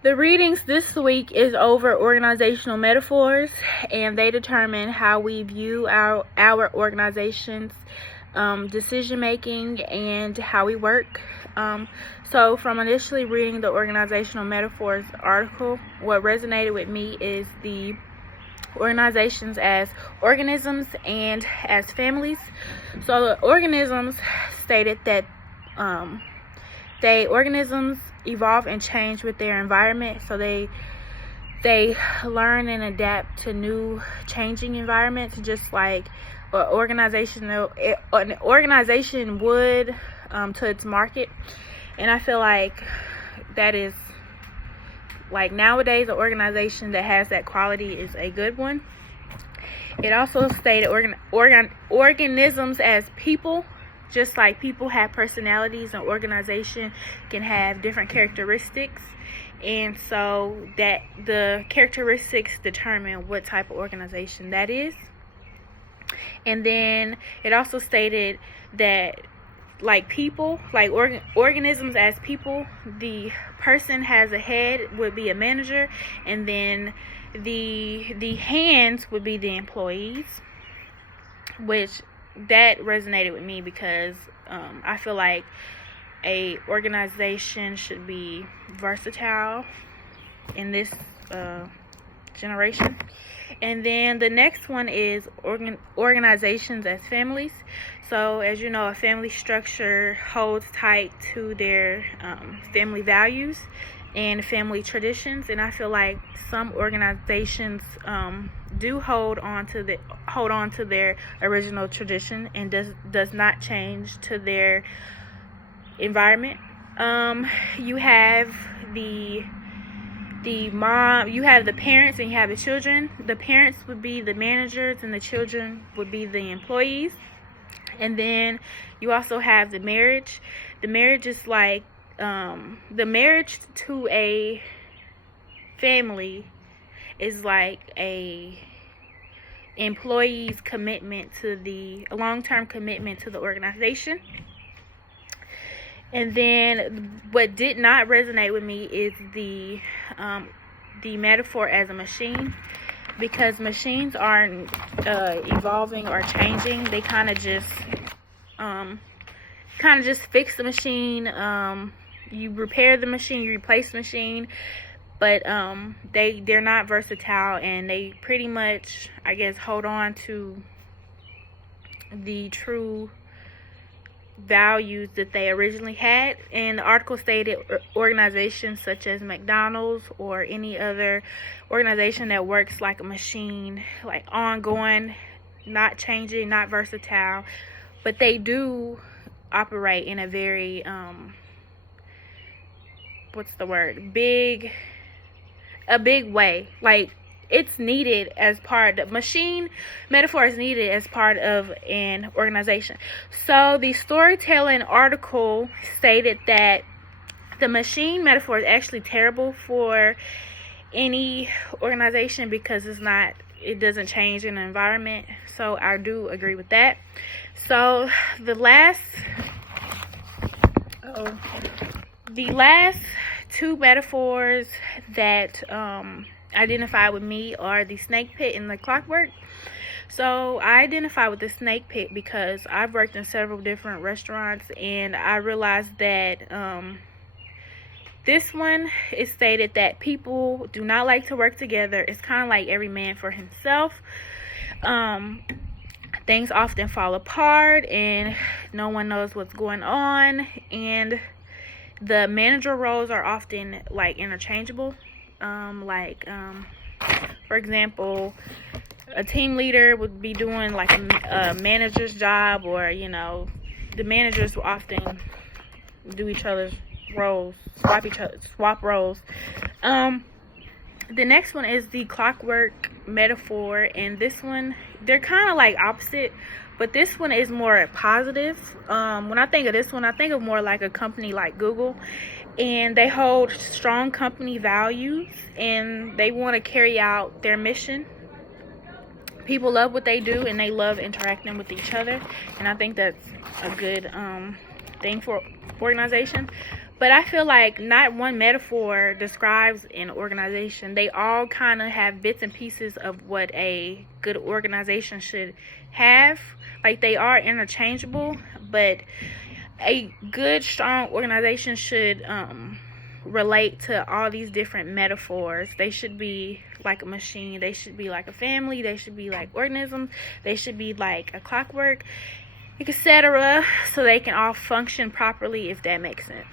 The readings this week is over organizational metaphors, and they determine how we view our organization's decision making and how we work. So from initially reading the organizational metaphors article, what resonated with me is the organizations as organisms and as families. So the organisms stated that organisms evolve and change with their environment, so they learn and adapt to new changing environments, just like an organization would to its market. And I feel like that is, like, nowadays, an organization that has that quality is a good one. It also stated organisms as people. Just like people have personalities, an organization can have different characteristics, and so that the characteristics determine what type of organization that is. And then it also stated that, like people, like organisms as people, the person has a head, would be a manager, and then the hands would be the employees, which that resonated with me because I feel like a organization should be versatile in this generation. And then the next one is organizations as families. So as you know, a family structure holds tight to their family values and family traditions, and I feel like some organizations do hold on to their original tradition and does not change to their environment. You have the mom, you have the parents, and you have the children. The parents would be the managers and the children would be the employees. And then you also have the marriage. The marriage is like the marriage to a family is like a employee's commitment to the long-term commitment to the organization. And then what did not resonate with me is the metaphor as a machine, because machines aren't evolving or changing. They kind of just fix the machine. You repair the machine, you replace the machine, but they're not versatile, and they pretty much, I guess, hold on to the true values that they originally had. And the article stated organizations such as McDonald's or any other organization that works like a machine, like ongoing, not changing, not versatile, but they do operate in a very big way. Like, it's needed as part of machine metaphor is needed as part of an organization. So the storytelling article stated that the machine metaphor is actually terrible for any organization because it doesn't change in the environment. So I do agree with that. So the last two metaphors that identify with me are the snake pit and the clockwork. So I identify with the snake pit because I've worked in several different restaurants, and I realized that this one is stated that people do not like to work together. It's kind of like every man for himself. Things often fall apart and no one knows what's going on, and the manager roles are often like interchangeable. For example, a team leader would be doing like a manager's job, or the managers will often do each other's roles, swap roles. The next one is the clockwork metaphor, and this one, they're kind of like opposite, but this one is more positive. When I think of this one, I think of more like a company like Google, and they hold strong company values and they want to carry out their mission. People love what they do and they love interacting with each other, and I think that's a good thing for organization. But I feel like not one metaphor describes an organization. They all kind of have bits and pieces of what a good organization should have. Like, they are interchangeable, but a good, strong organization should relate to all these different metaphors. They should be like a machine. They should be like a family. They should be like organisms. They should be like a clockwork, etc., so they can all function properly, if that makes sense.